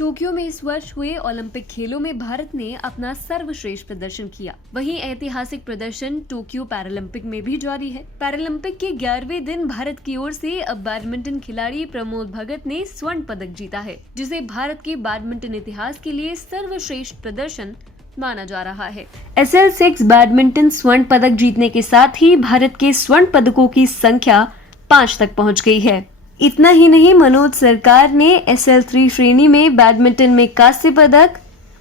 Tokyo में इस वर्ष हुए ओलंपिक खेलों में भारत ने अपना सर्वश्रेष्ठ प्रदर्शन किया। वहीं ऐतिहासिक प्रदर्शन टोक्यो पैरालंपिक में भी जारी है। पैरालंपिक के 11वें दिन भारत की ओर से अब बैडमिंटन खिलाड़ी प्रमोद भगत ने स्वर्ण पदक जीता है, जिसे भारत के बैडमिंटन इतिहास के लिए सर्वश्रेष्ठ प्रदर्शन माना जा रहा है। SL6 बैडमिंटन स्वर्ण पदक जीतने के साथ ही भारत के स्वर्ण पदकों की संख्या 5 तक पहुंच गई है। इतना ही नहीं, मनोज सरकार ने SL3 श्रेणी में बैडमिंटन में कांस्य पदक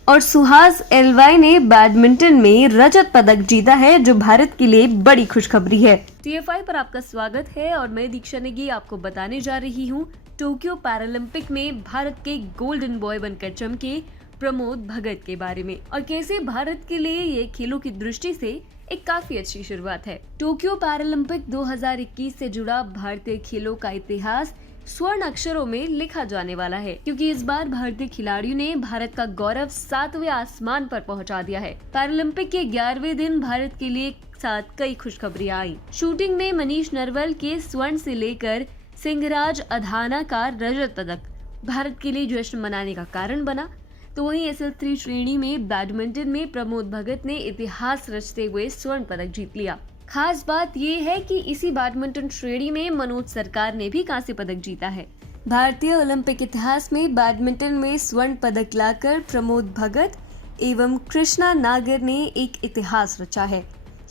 और सुहास LY ने बैडमिंटन में रजत पदक जीता है, जो भारत के लिए बड़ी खुशखबरी है। TFI पर आपका स्वागत है और मैं दीक्षा नेगी आपको बताने जा रही हूँ टोक्यो पैरालंपिक में भारत के गोल्डन बॉय बनकर चमके प्रमोद भगत के बारे में और कैसे भारत के लिए ये खेलों की दृष्टि से एक काफी अच्छी शुरुआत है। टोक्यो पैरालंपिक 2021 से जुड़ा भारतीय खेलों का इतिहास स्वर्ण अक्षरों में लिखा जाने वाला है, क्योंकि इस बार भारतीय खिलाड़ियों ने भारत का गौरव 7वें आसमान पर पहुंचा दिया है। पैरालंपिक के 11वें दिन भारत के लिए साथ कई खुशखबरियां आई। शूटिंग में मनीष नरवल के स्वर्ण से लेकर सिंहराज अधाना का रजत पदक भारत के लिए जश्न मनाने का कारण बना। तो वहीं SL3 श्रेणी में बैडमिंटन में प्रमोद भगत ने इतिहास रचते हुए स्वर्ण पदक जीत लिया। खास बात ये है कि इसी बैडमिंटन श्रेणी में मनोज सरकार ने भी कांस्य पदक जीता है। भारतीय ओलंपिक इतिहास में बैडमिंटन में स्वर्ण पदक लाकर प्रमोद भगत एवं कृष्णा नागर ने एक इतिहास रचा है,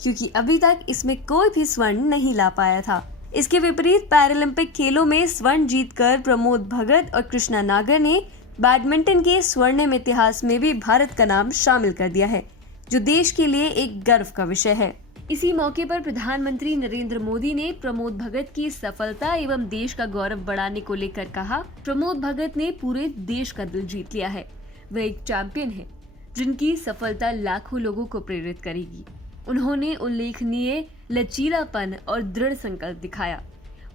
क्योंकि अभी तक इसमें कोई भी स्वर्ण नहीं ला पाया था। इसके विपरीत पैरालंपिक खेलों में स्वर्ण जीतकर प्रमोद भगत और कृष्णा नागर ने बैडमिंटन के स्वर्णिम इतिहास में भी भारत का नाम शामिल कर दिया है, जो देश के लिए एक गर्व का विषय है। इसी मौके पर प्रधानमंत्री नरेंद्र मोदी ने प्रमोद भगत की सफलता एवं देश का गौरव बढ़ाने को लेकर कहा, प्रमोद भगत ने पूरे देश का दिल जीत लिया है। वह एक चैंपियन है जिनकी सफलता लाखों लोगों को प्रेरित करेगी। उन्होंने उल्लेखनीय लचीलापन और दृढ़ संकल्प दिखाया।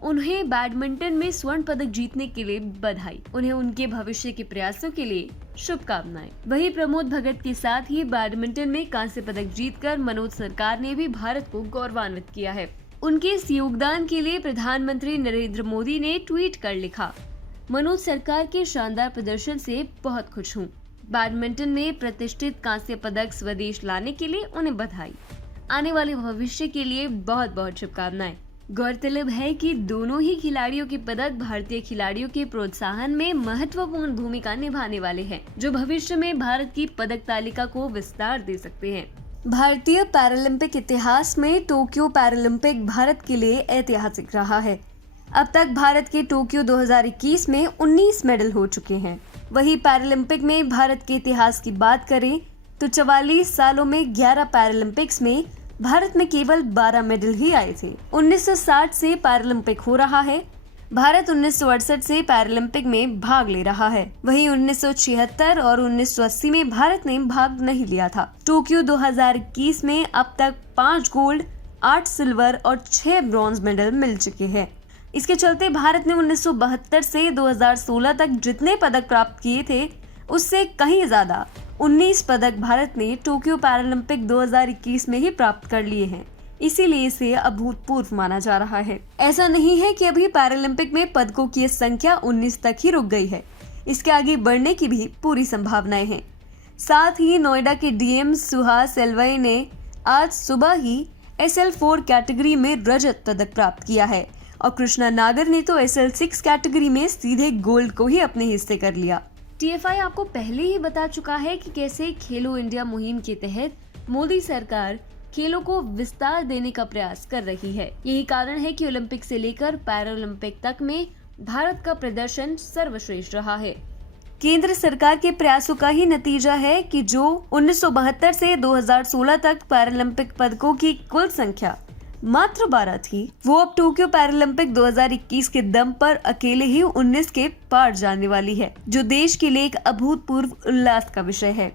उन्हें बैडमिंटन में स्वर्ण पदक जीतने के लिए बधाई। उन्हें उनके भविष्य के प्रयासों के लिए शुभकामनाएं। वहीं प्रमोद भगत के साथ ही बैडमिंटन में कांस्य पदक जीतकर मनोज सरकार ने भी भारत को गौरवान्वित किया है। उनके इस योगदान के लिए प्रधानमंत्री नरेंद्र मोदी ने ट्वीट कर लिखा, मनोज सरकार के शानदार प्रदर्शन से बहुत खुश हूँ। बैडमिंटन में प्रतिष्ठित कांस्य पदक स्वदेश लाने के लिए उन्हें बधाई। आने वाले भविष्य के लिए बहुत बहुत शुभकामनाएं। गौरतलब है कि दोनों ही खिलाड़ियों के पदक भारतीय खिलाड़ियों के प्रोत्साहन में महत्वपूर्ण भूमिका निभाने वाले हैं, जो भविष्य में भारत की पदक तालिका को विस्तार दे सकते हैं। भारतीय पैरालंपिक इतिहास में टोक्यो पैरालंपिक भारत के लिए ऐतिहासिक रहा है। अब तक भारत के टोक्यो 2021 में 19 मेडल हो चुके हैं। वहीं पैरालंपिक में भारत के इतिहास की बात करें तो 44 सालों में 11 पैरालंपिक्स में भारत में केवल 12 मेडल ही आए थे। 1960 से पैरालंपिक हो रहा है। भारत 1968 से पैरालंपिक में भाग ले रहा है। वहीं 1976 और 1980 में भारत ने भाग नहीं लिया था। टोक्यो 2021 में अब तक 5 गोल्ड, 8 सिल्वर और 6 ब्रॉन्ज मेडल मिल चुके हैं। इसके चलते भारत ने 1972 से 2016 तक जितने पदक प्राप्त किए थे, उससे कहीं ज्यादा 19 पदक भारत ने टोक्यो पैरालंपिक 2021 में ही प्राप्त कर लिए हैं। इसीलिए इसे अभूतपूर्व माना जा रहा है। ऐसा नहीं है कि अभी पैरालंपिक में पदकों की संख्या 19 तक ही रुक गई है। इसके आगे बढ़ने की भी पूरी संभावनाएं हैं। साथ ही नोएडा के DM सुहास LY ने आज सुबह ही SL4 कैटेगरी में रजत पदक प्राप्त किया है और कृष्णा नागर ने तो SL6 कैटेगरी में सीधे गोल्ड को ही अपने हिस्से कर लिया। TFI आपको पहले ही बता चुका है कि कैसे खेलो इंडिया मुहिम के तहत मोदी सरकार खेलों को विस्तार देने का प्रयास कर रही है। यही कारण है कि ओलंपिक से लेकर पैरालंपिक तक में भारत का प्रदर्शन सर्वश्रेष्ठ रहा है। केंद्र सरकार के प्रयासों का ही नतीजा है कि जो 1972 से 2016 तक पैरालंपिक पदकों की कुल संख्या मात्र 12 थी, वो अब टोक्यो पैरालंपिक 2021 के दम पर अकेले ही 19 के पार जाने वाली है, जो देश के लिए एक अभूतपूर्व उल्लास का विषय है।